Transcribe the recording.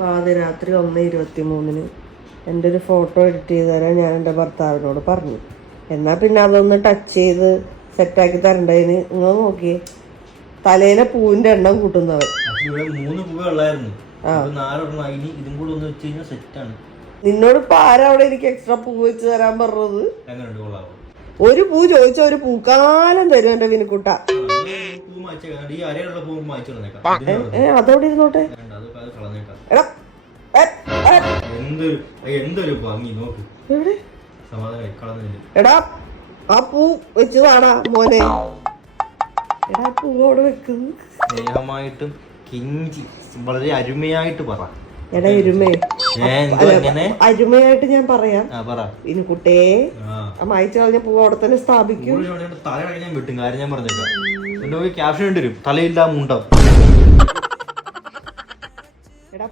പാതിരാത്രി 1:23 എൻ്റെ ഒരു ഫോട്ടോ എഡിറ്റ് ചെയ്ത് തരാൻ ഞാൻ എൻ്റെ ഭർത്താവിനോട് പറഞ്ഞു. എന്നാൽ പിന്നെ അതൊന്ന് ടച്ച് ചെയ്ത് സെറ്റാക്കി തരണ്ടതിന് നിങ്ങൾ നോക്കിയേ. തലയിലെ പൂവിന്റെ എണ്ണം കൂട്ടുന്നവൻ. 3 പൂവുള്ളായിരുന്നു. നിന്നോട് ഇപ്പൊ ആരാ അവിടെ എനിക്ക് എക്സ്ട്രാ പൂ വെച്ച് തരാൻ പറഞ്ഞത്? ഒരു പൂ ചോദിച്ച ഒരു പൂക്കാലം തരും എന്റെ വിനുക്കുട്ട. അതവിടെ ഇരുന്നോട്ടെ. എടാ ആ പൂ വെച്ച് താടാ മോനെ. എടാ പൂ അവിടെ വെക്കുന്നു. സ്നേഹമായിട്ടും കിഞ്ചി വളരെ അരുമയായിട്ട് പറ. എടാ അരുമയായിട്ട് ഞാൻ പറയാം. ഇനി കുട്ടേ മായിച്ചു കളഞ്ഞ പൂ അവിടെ തന്നെ സ്ഥാപിക്കും. തല ഞാൻ വെട്ടും. കാര്യം ഞാൻ പറഞ്ഞേക്കാം. ക്യാപ്ഷൻ വരും, തലയില്ല മുണ്ടം.